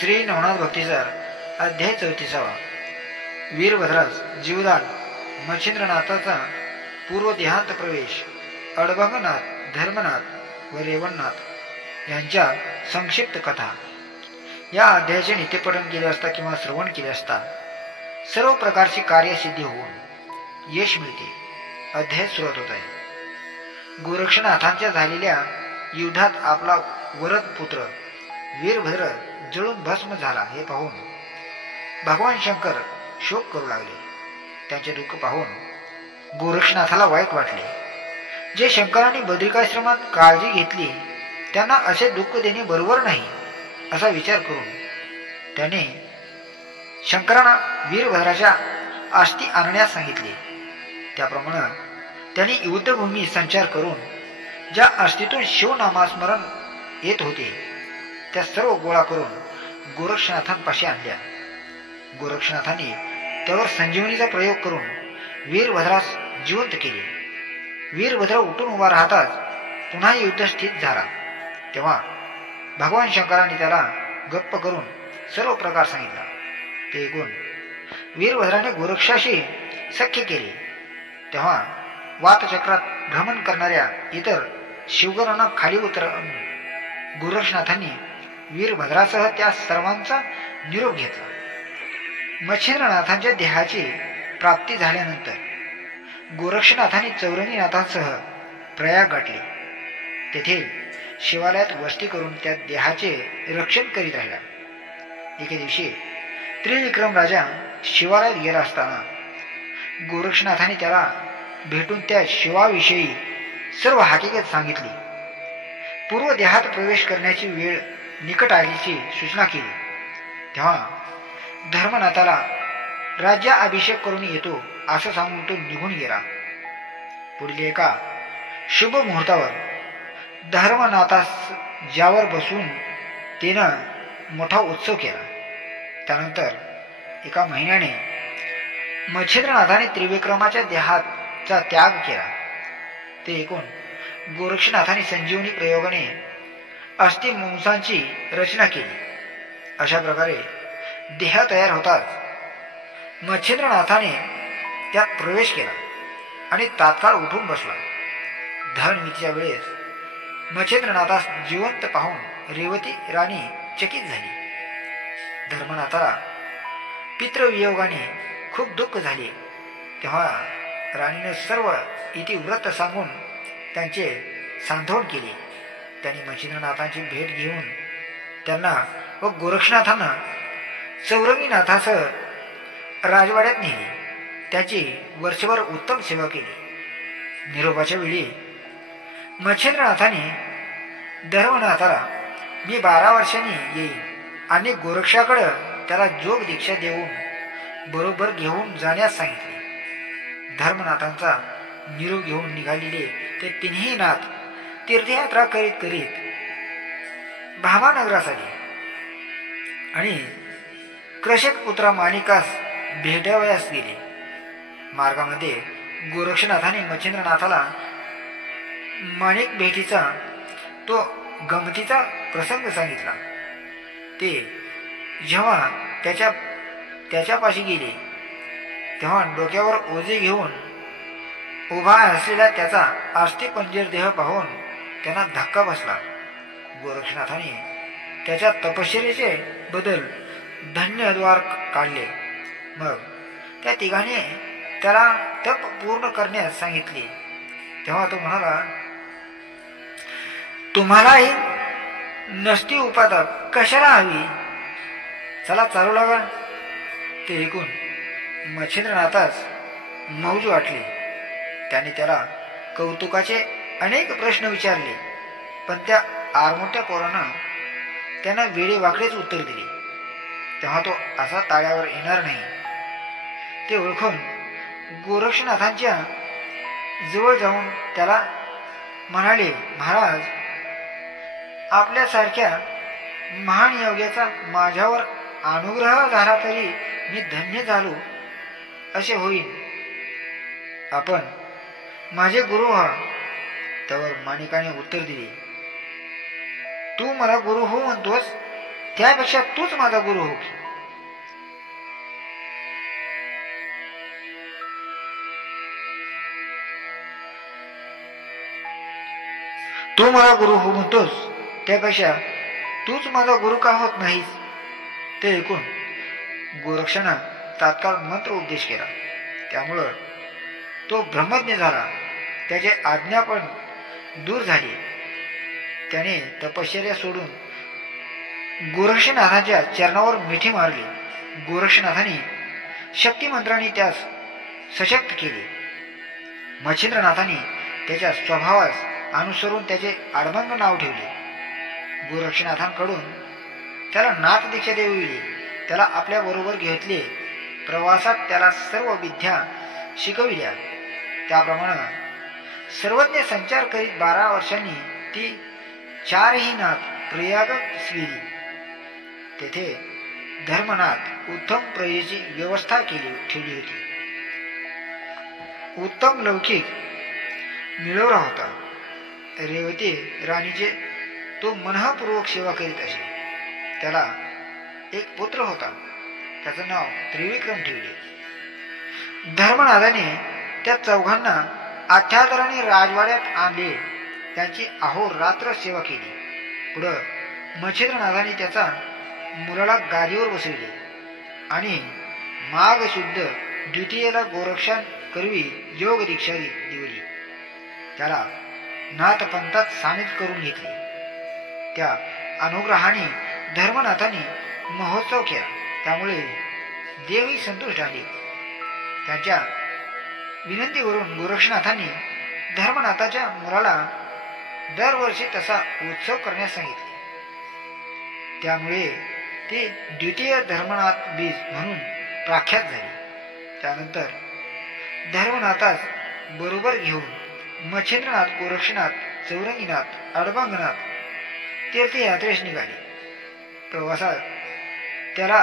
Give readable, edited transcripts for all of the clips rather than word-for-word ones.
श्री नवनाथ भक्तिसार अध्याय 34. वीरभद्रास जीवदान, मच्छिंद्रनाथाचा पूर्व देहांत प्रवेश, अडभंगनाथ, धर्मनाथ व रेवणनाथ यांच्या संक्षिप्त कथा. या अध्यायाचे नित्यपठन केले असता किंवा श्रवण केले असता सर्व प्रकारची कार्यसिद्धी होऊन यश मिळते. अध्याय सुरुवात होत आहे. गोरक्षनाथांच्या झालेल्या युद्धात आपला वरद पुत्र वीरभद्र जळून भस्म झाला हे पाहून भगवान शंकर शोक करू लागले. त्यांचे दुःख पाहून गोरक्षनाथाला वाईट वाटले. जे शंकरांनी बद्रिकाश्रमात काळजी घेतली त्यांना असे दुःख देणे बरोबर नाही असा विचार करून त्याने शंकरांना वीरभद्राच्या अस्थी आणण्यास सांगितले. त्याप्रमाणे त्यांनी युद्धभूमी संचार करून ज्या अस्थीतून शिवनामस्मरण येत होते त्या सर्व गोळा करून गोरक्षनाथांपाशी आणल्या. गोरक्षनाथांनी त्यावर संजीवनीचा प्रयोग करून वीरभद्रास जिवंत केले. वीरभद्र उठून उभा राहताच पुन्हा युद्ध स्थित झाला. तेव्हा भगवान शंकरांनी त्याला गप्प करून सर्व प्रकार सांगितला. ते ऐकून वीरभद्राने गोरक्षाशी सख्य केले. तेव्हा वातचक्रात भ्रमण करणाऱ्या इतर शिवगणांना खाली उतरवून गोरक्षनाथांनी वीरभद्रासह त्या सर्वांचा निरोप घेतला. मच्छिंद्रनाथांच्या देहाची प्राप्ती झाल्यानंतर गोरक्षनाथांनी चौरणीनाथांसह प्रयाग गाठले. तेथे शिवालयात वस्ती करून त्या देहाचे रक्षण करीत राहिला. एके दिवशी त्रिविक्रम राजा शिवालयात गेला असताना गोरक्षनाथांनी त्याला भेटून त्या शिवाविषयी सर्व हकीकत सांगितली. पूर्व देहात प्रवेश करण्याची वेळ निकट आल्याची सूचना केली. तेव्हा धर्मनाथाला राज्याभिषेक करून येतो असं सांगून तो निघून गेला. पुढील एका शुभ मुहूर्तावर धर्मनाथास ज्यावर बसून त्यानं मोठा उत्सव केला. त्यानंतर एका महिन्याने मच्छिंद्रनाथाने त्रिविक्रमाच्या देहाचा त्याग केला. ते ऐकून गोरक्षनाथाने संजीवनी प्रयोगाने अस्थिमांसांची रचना केली. अशा प्रकारे देह तयार होताच मच्छिंद्रनाथाने त्यात प्रवेश केला आणि तात्काळ उठून बसला. धरणविधीच्या वेळेस मच्छिंद्रनाथास जिवंत पाहून रेवती राणी चकित झाली. धर्मनाथाला पितृवियोगाने खूप दुःख झाले. तेव्हा राणीने सर्व इतिवृत्त सांगून त्यांचे सांत्वन केले. त्यांनी मच्छिंद्रनाथांची भेट घेऊन त्यांना व गोरक्षनाथांना चौरंगीनाथासह राजवाड्यात नेले. त्याची वर्षभर उत्तम सेवा केली. निरोपाच्या वेळी मच्छिंद्रनाथाने धर्मनाथाला मी 12 वर्षांनी येईन आणि गोरक्षाकडे त्याला जोग दीक्षा देऊन बरोबर घेऊन जाण्यास सांगितले. धर्मनाथांचा निरोप घेऊन निघालेले ते तिन्ही नाथ तीर्थयात्रा करीत करीत भामानगरास आले आणि कृषक पुत्रा माणिकास भेटावयास गेले. मार्गामध्ये गोरक्षनाथाने मच्छिंद्रनाथाला माणिक भेटीचा तो गमतीचा प्रसंग सांगितला. ते जेव्हा त्याच्यापाशी गेले तेव्हा डोक्यावर ओझे घेऊन उभा असलेला त्याचा अस्थिपंजर देह पाहून त्यांना धक्का बसला. गोरक्षनाथाने त्याच्या तपश्चर्येचे बदल धन्यद्वार काढले. मग त्या तिघाने त्याला तप पूर्ण करण्यास सांगितले. तेव्हा तो म्हणाला, तुम्हालाही नसती उपाता कशाला हवी, चला चालू लागा. ते ऐकून मच्छिंद्रनाथास मौज वाटली. त्याने त्याला कौतुकाचे अनेक प्रश्न विचारले, पण त्या आरमोठ्या पोरानं त्यांना वेडेवाकडेच उत्तर दिले. तेव्हा तो असा ताळ्यावर येणार नाही ते ओळखून गोरक्षनाथांच्या जवळ जाऊन त्याला म्हणाले, महाराज, आपल्यासारख्या महान योग्याचा माझ्यावर अनुग्रह झाला तरी मी धन्य झालो असे होईल. आपण माझे गुरु व्हा. त्यावर माणिकाने उत्तर दिले, तू मला गुरु हो म्हणतोस त्यापेक्षा तूच माझा गुरु हो की. तू मला गुरु हो म्हणतोस, त्यापेक्षा तूच माझा गुरु का होत नाहीस. ते ऐकून गोरक्षानं तात्काळ मंत्र उपदेश केला. त्यामुळं तो ब्रह्मज्ञ झाला. त्याची आज्ञा पण दूर झाली. त्याने तपश्चर्या सोडून गोरक्षनाथाच्या चरणावर मिठी मारली. गोरक्षनाथाने शक्तिमंत्राने त्यास सशक्त केले. मच्छिंद्रनाथाने त्याच्या स्वभावास अनुसरून त्याचे आडबंग नाव ठेवले. गोरक्षनाथांकडून त्याला नाथ दीक्षा देवविली. त्याला आपल्या बरोबर घेतले. प्रवासात त्याला सर्व विद्या शिकविल्या. त्याप्रमाणे सर्वज्ञ संचार करीत 12 वर्षांनी ती 4ही नाथ प्रयागात स्विली. तेथे धर्मनाथ उत्तम प्रजेची व्यवस्था ठेवली होती. उत्तम लौकिक मिळवला होता. रेवती राणीचे तो मनःपूर्वक सेवा करीत असे. त्याला एक पुत्र होता. त्याचं नाव त्रिविक्रम ठेवले. धर्मनाथाने त्या चौघांना आथ्यादराने राजवाड्यात आणले. त्यांची अहोरात्र सेवा केली. पुढं मच्छिंद्रनाथाने त्याचा मुलाला गादीवर बसविले आणि माघ शुद्ध द्वितीयेला गोरक्षां करवी योग दीक्षा दिवली. त्याला नाथपंथात सामील करून घेतले. त्या अनुग्रहाने धर्मनाथाने महोत्सव केला. त्यामुळे देवही संतुष्ट झाले. त्यांच्या विनंतीवरून गोरक्षनाथांनी धर्मनाथाच्या मुलाला दरवर्षी तसा उत्सव करण्यास सांगितले. त्यामुळे ते द्वितीय धर्मनाथ बीज म्हणून प्रख्यात झाले. त्यानंतर धर्मनाथास बरोबर घेऊन मच्छिंद्रनाथ, गोरक्षनाथ, चौरंगीनाथ, अडबंगनाथ तीर्थयात्रेस निघाले. प्रवासात त्याला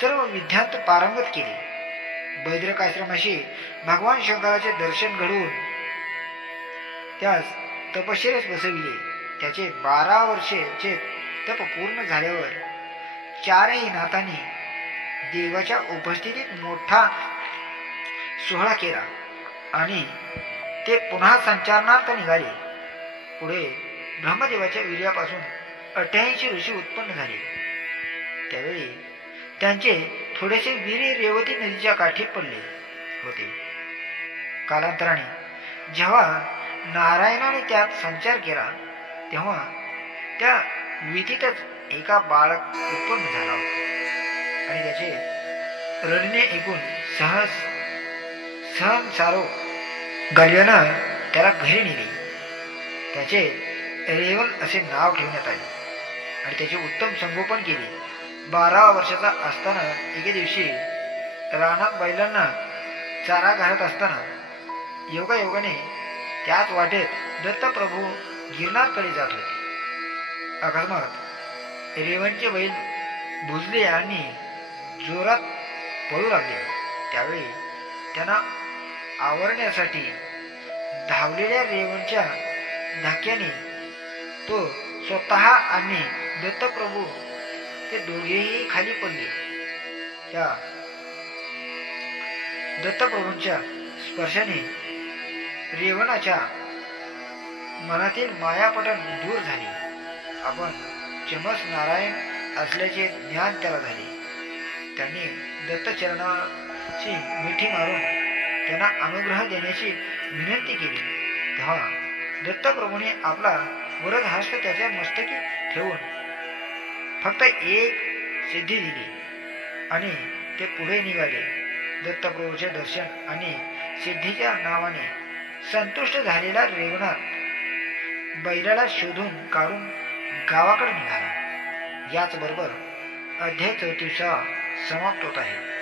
सर्व विद्यांत पारंगत केले. बैद्रकाश्रमाशी भगवान शंकराचे दर्शन घडवून त्यास तपश्चर्यास बसविले. त्याचे 12 वर्षाचे तप पूर्ण झाल्यावर 4ही नाथांनी देवाच्या उपस्थितीत मोठा सोहळा केला आणि ते पुन्हा संचारणार्थ निघाले. पुढे ब्रह्मदेवाच्या वीर्यापासून 88 ऋषी उत्पन्न झाले. त्यावेळी त्यांचे थोडेसे वीर्य रेवती नदीच्या काठी पडले होते. कालांतराने जेव्हा नारायणाने त्यात संचार केला तेव्हा त्या वितीतच एका बालक उत्पन्न झाला होता आणि त्याचे रडणे ऐकून सहन सारो गलव्यानं त्याला घरी नेले. त्याचे रेवण असे नाव ठेवण्यात आले आणि त्याचे उत्तम संगोपन केले. 12 वर्षाचा असताना एके दिवशी रानात बैलांना चारा घालत असताना योगायोगाने त्याच वाटेत दत्तप्रभू गिरनारकडे जात होते. अकस्मात रेवणचे बैल भुजले आणि जोरात पळू लागले. त्यावेळी त्यांना आवरण्यासाठी धावलेल्या रेवणच्या धक्क्याने तो स्वतः आणि दत्तप्रभू ते दोघेही खाली पडले. त्या दत्तप्रभूंच्या स्पर्शाने रेवणाच्या मनातील मायापटन दूर झाले. आपण चमस नारायण असल्याचे ज्ञान त्याला झाले. त्यांनी दत्तचरणाची मिठी मारून त्यांना अनुग्रह देण्याची विनंती केली. तेव्हा दत्तप्रभूने आपला वरद हस्त त्याच्या मस्तकी ठेवून फक्त एक सिद्धी दिली आणि ते पुढे निघाले. दत्तप्रभूचे दर्शन आणि सिद्धीच्या नावाने संतुष्ट झालेला रेवणात बैलाला शोधून काढून गावाकडे निघाला. याच बरोबर अध्याय 34 समाप्त होत आहे.